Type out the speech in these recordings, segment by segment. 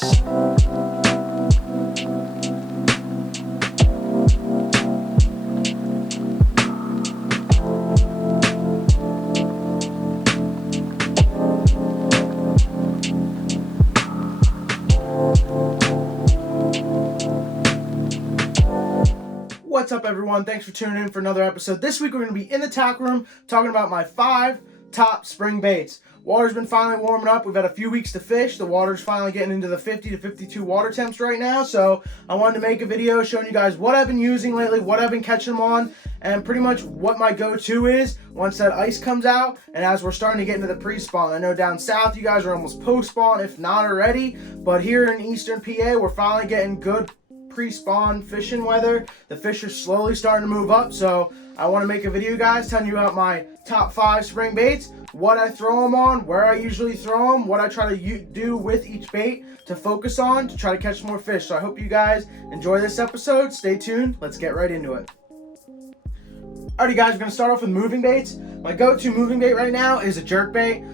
What's up, everyone? Thanks for tuning in for another episode. This week we're going to be in the tackle room talking about my 5 top spring baits. Water's been finally warming up. We've had a few weeks to fish. The water's finally getting into the 50 to 52 water temps right now. So I wanted to make a video showing you guys what I've been using lately, what I've been catching them on, and pretty much what my go-to is once that ice comes out and as we're starting to get into the pre-spawn. I know down south you guys are almost post-spawn, if not already, but here in eastern PA we're finally getting good pre-spawn fishing weather. The fish are slowly starting to move up, so I want to make a video, guys, telling you about my top 5 spring baits, what I throw them on, where I usually throw them, what I try to do with each bait to focus on to try to catch more fish. So I hope you guys enjoy this episode. Stay tuned. Let's get right into it. Alrighty, guys, we're going to start off with moving baits. My go-to moving bait right now is a jerk bait.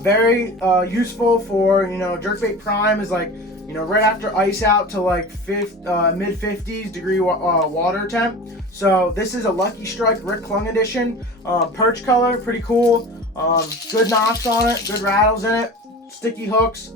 Very useful for, jerk bait prime is like, right after ice out to like mid 50s degree water temp. So this is a Lucky Strike Rick Klung edition. Perch color, pretty cool. Good knocks on it, good rattles in it, sticky hooks.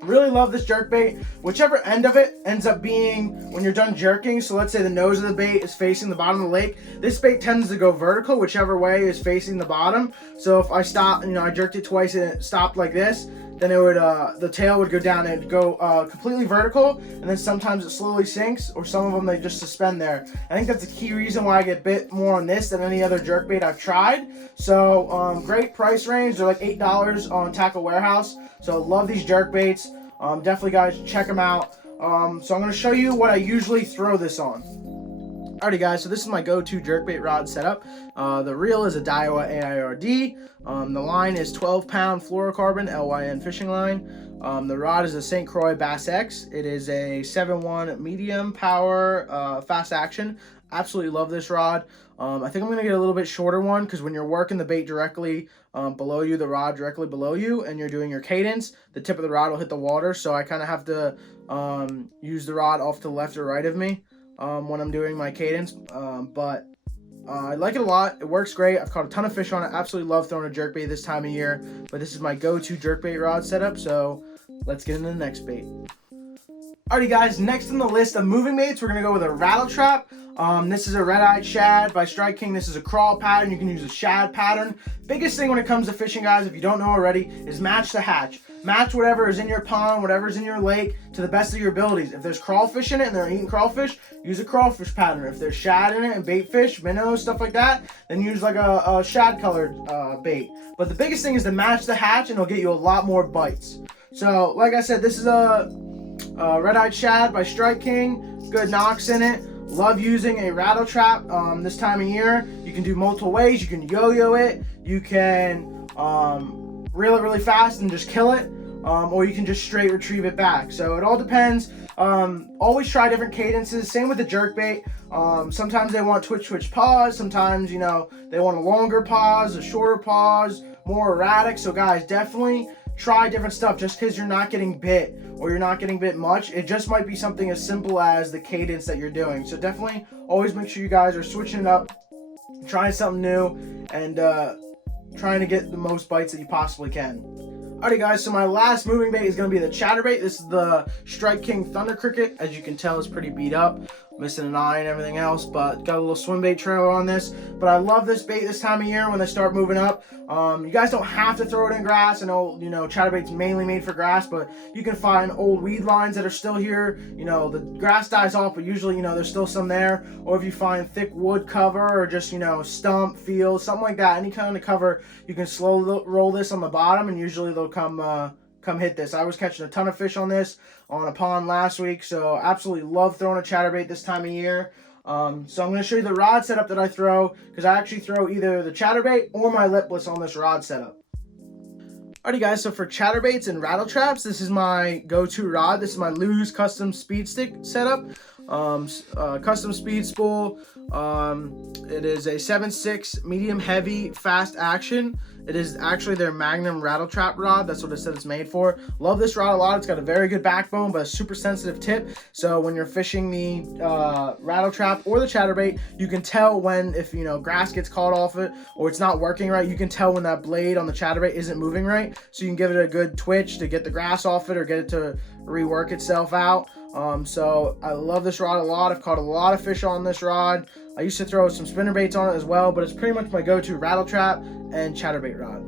Really love this jerk bait. Whichever end of it ends up being when you're done jerking, so let's say the nose of the bait is facing the bottom of the lake, this bait tends to go vertical whichever way is facing the bottom. So if I stop, I jerked it twice and it stopped like this, then it would the tail would go down and go completely vertical, and then sometimes it slowly sinks, or some of them they just suspend there. I think that's a key reason why I get bit more on this than any other jerk bait I've tried. So great price range. They're like $8 on Tackle Warehouse. So love these jerk baits. Definitely, guys, check them out. So I'm going to show you what I usually throw this on. Alrighty, guys, so this is my go-to jerkbait rod setup. The reel is a Daiwa AIRD. The line is 12-pound fluorocarbon LYN fishing line. The rod is a St. Croix Bass X. It is a 7-1 medium power fast action. Absolutely love this rod. I think I'm going to get a little bit shorter one because when you're working the bait directly below you, the rod directly below you, and you're doing your cadence, the tip of the rod will hit the water. So I kind of have to use the rod off to the left or right of me when I'm doing my cadence. But I like it a lot. It works great. I've caught a ton of fish on it. Absolutely love throwing a jerkbait this time of year. But this is my go-to jerkbait rod setup. So let's get into the next bait. Alrighty, guys, next on the list of moving baits, we're going to go with a Rattle Trap. This is a red-eyed shad by Strike King. This is a crawl pattern. You can use a shad pattern. Biggest thing when it comes to fishing, guys, if you don't know already, is match the hatch. Match whatever is in your pond, whatever's in your lake, to the best of your abilities. If there's crawfish in it and they're eating crawfish, use a crawfish pattern. If there's shad in it and bait fish, minnows, stuff like that, then use like a shad-colored bait. But the biggest thing is to match the hatch, and it'll get you a lot more bites. So, like I said, this is a red-eyed shad by Strike King. Good knocks in it. Love using a Rattle Trap this time of year. You can do multiple ways. You can yo-yo it. You can reel it really fast and just kill it. Or you can just straight retrieve it back. So it all depends. Always try different cadences. Same with the jerkbait. Sometimes they want twitch pause. Sometimes, they want a longer pause, a shorter pause, more erratic. So guys, definitely try different stuff. Just because you're not getting bit or you're not getting bit much, it just might be something as simple as the cadence that you're doing. So definitely always make sure you guys are switching it up, trying something new, and trying to get the most bites that you possibly can. Alrighty, guys, so my last moving bait is going to be the chatterbait. This is the Strike King Thunder Cricket. As you can tell, it's pretty beat up, missing an eye and everything else, but got a little swim bait trailer on this. But I love this bait this time of year when they start moving up. You guys don't have to throw it in grass. I know, chatterbait's mainly made for grass, but you can find old weed lines that are still here. The grass dies off, but usually, there's still some there. Or if you find thick wood cover or just, stump, field, something like that, any kind of cover, you can slowly roll this on the bottom, and usually they'll come hit this. I was catching a ton of fish on this on a pond last week, so absolutely love throwing a chatterbait this time of year. So I'm going to show you the rod setup that I throw, because I actually throw either the chatterbait or my lipless on this rod setup. Alrighty, guys, so for chatterbaits and rattle traps, this is my go-to rod. This is my Lew's custom speed stick setup. custom speed spool. It is a 7.6 medium heavy fast action. It is actually their Magnum Rattle Trap rod. That's what it said it's made for. Love this rod a lot. It's got a very good backbone, but a super sensitive tip. So when you're fishing the Rattle Trap or the chatterbait, you can tell when, if grass gets caught off it or it's not working right, you can tell when that blade on the chatterbait isn't moving right. So you can give it a good twitch to get the grass off it or get it to rework itself out. So I love this rod a lot. I've caught a lot of fish on this rod. I used to throw some spinner baits on it as well, but it's pretty much my go-to Rattle Trap and chatterbait rod.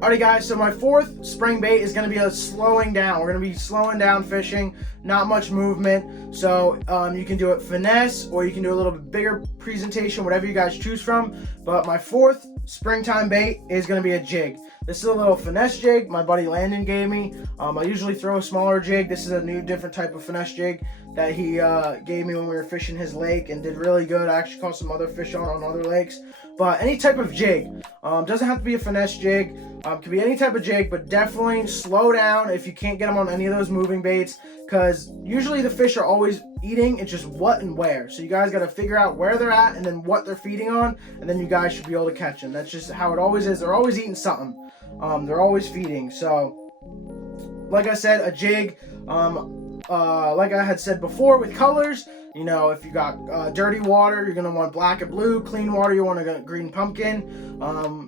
Alrighty guys, so my fourth spring bait is going to be a slowing down. We're going to be slowing down fishing, not much movement. So you can do it finesse or you can do a little bit bigger presentation, whatever you guys choose from. But my fourth springtime bait is going to be a jig. This is a little finesse jig my buddy Landon gave me. I usually throw a smaller jig. This is a new different type of finesse jig that he gave me when we were fishing his lake and did really good. I actually caught some other fish on other lakes. But any type of jig, doesn't have to be a finesse jig, could be any type of jig, but definitely slow down if you can't get them on any of those moving baits, because usually the fish are always eating. It's just what and where. So you guys got to figure out where they're at and then what they're feeding on, and then you guys should be able to catch them. That's just how it always is. They're always eating something. They're always feeding. So like I said, a jig, like I had said before with colors, if you got dirty water, you're going to want black and blue. Clean water, you want a green pumpkin,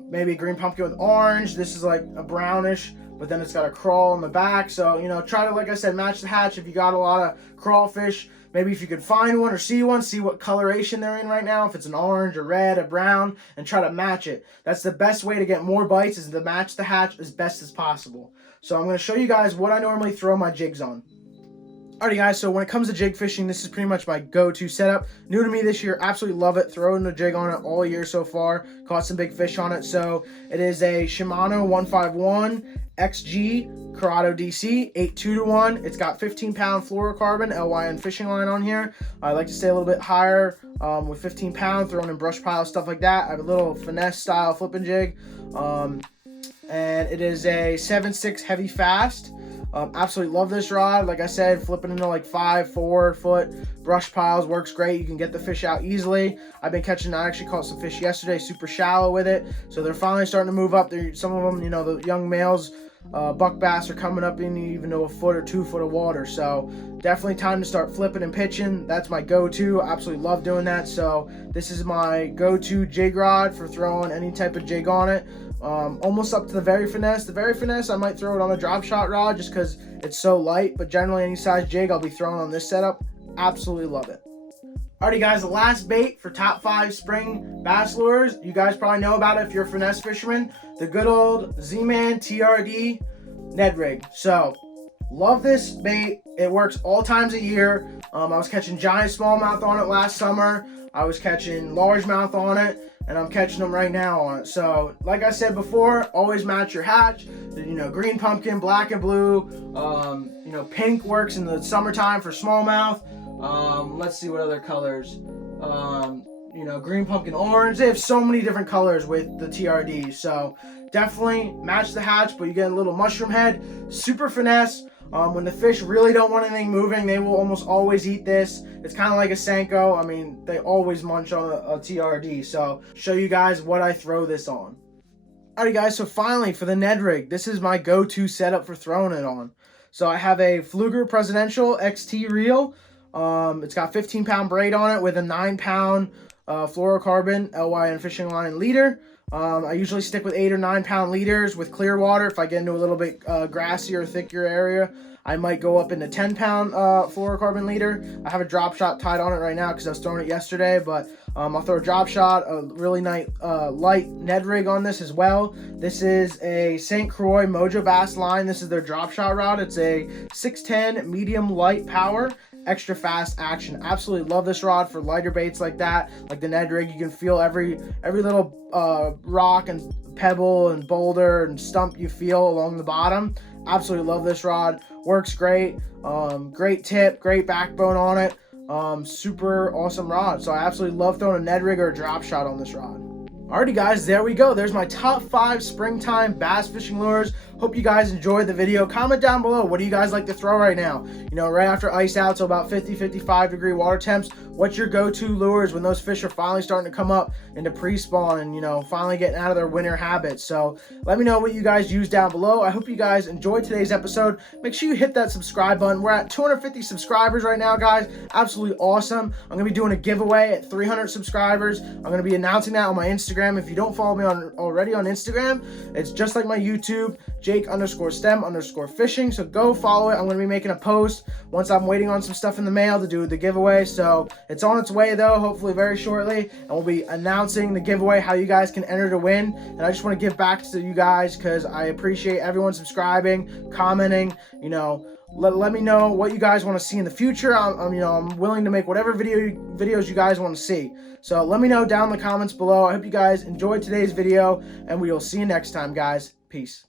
maybe a green pumpkin with orange. This is like a brownish, but then it's got a crawl in the back. So try to, like I said, match the hatch. If you got a lot of crawfish, maybe if you could find one or see what coloration they're in right now, if it's an orange, a red, a brown, and try to match it. That's the best way to get more bites, is to match the hatch as best as possible. So I'm going to show you guys what I normally throw my jigs on. Alrighty guys, so when it comes to jig fishing, this is pretty much my go-to setup. New to me this year, absolutely love it. Throwing a jig on it all year so far. Caught some big fish on it. So it is a Shimano 151 XG Corrado DC 8-2-1. It's got 15-pound fluorocarbon LYN fishing line on here. I like to stay a little bit higher with 15-pound, throwing in brush piles, stuff like that. I have a little finesse style flipping jig. And it is a 7.6 heavy fast. Absolutely love this rod. Like I said, flipping into like 4 foot brush piles works great. You can get the fish out easily. I actually caught some fish yesterday, super shallow with it. So they're finally starting to move up. Some of them, the young males, buck bass are coming up in even to 1 foot or 2 foot of water. So definitely time to start flipping and pitching. That's my go-to. I absolutely love doing that. So this is my go-to jig rod for throwing any type of jig on it. Almost up to the very finesse. The very finesse, I might throw it on a drop shot rod just because it's so light, but generally any size jig I'll be throwing on this setup. Absolutely love it. Alrighty guys, the last bait for top 5 spring bass lures. You guys probably know about it if you're a finesse fisherman. The good old Z-Man TRD Ned Rig. So love this bait. It works all times of year. I was catching giant smallmouth on it last summer. I was catching largemouth on it, and I'm catching them right now on it. So like I said before, always match your hatch. Green pumpkin, black and blue. Pink works in the summertime for smallmouth. Let's see what other colors. Green pumpkin, orange. They have so many different colors with the TRD. So definitely match the hatch, but you get a little mushroom head. Super finesse. When the fish really don't want anything moving, they will almost always eat this. It's kind of like a Senko. I mean, they always munch on a TRD. So show you guys what I throw this on. Alright guys, so finally for the Ned Rig, this is my go-to setup for throwing it on. So I have a Fluger Presidential XT reel. It's got 15-pound braid on it with a 9-pound fluorocarbon LYN fishing line leader. I usually stick with 8 or 9 pound leaders with clear water. If I get into a little bit grassy or thicker area, I might go up into 10-pound fluorocarbon leader. I have a drop shot tied on it right now because I was throwing it yesterday, but I'll throw a drop shot, a really nice light Ned Rig on this as well. This is a St. Croix Mojo Bass line. This is their drop shot rod. It's a 610 medium light power, extra fast action. Absolutely love this rod for lighter baits like that, like the Ned Rig. You can feel every little rock and pebble and boulder and stump you feel along the bottom. Absolutely love this rod. Works great. Great tip, great backbone on it. Super awesome rod. So I absolutely love throwing a Ned Rig or a drop shot on this rod. Alrighty guys, there we go. There's my top 5 springtime bass fishing lures. Hope you guys enjoyed the video. Comment down below, what do you guys like to throw right now? You know, right after ice out, so about 50-55 degree water temps. What's your go-to lures when those fish are finally starting to come up into pre-spawn and, you know, finally getting out of their winter habits? So let me know what you guys use down below. I hope you guys enjoyed today's episode. Make sure you hit that subscribe button. We're at 250 subscribers right now, guys. Absolutely awesome. I'm going to be doing a giveaway at 300 subscribers. I'm going to be announcing that on my Instagram. If you don't follow me already on Instagram, it's just like my YouTube, Jake_STEM_fishing. So go follow it. I'm going to be making a post once I'm waiting on some stuff in the mail to do the giveaway. So it's on its way though, hopefully very shortly. And we'll be announcing the giveaway, how you guys can enter to win. And I just want to give back to you guys because I appreciate everyone subscribing, commenting, you know. Let me know what you guys want to see in the future. I'm willing to make whatever videos you guys want to see. So let me know down in the comments below. I hope you guys enjoyed today's video, and we will see you next time, guys. Peace.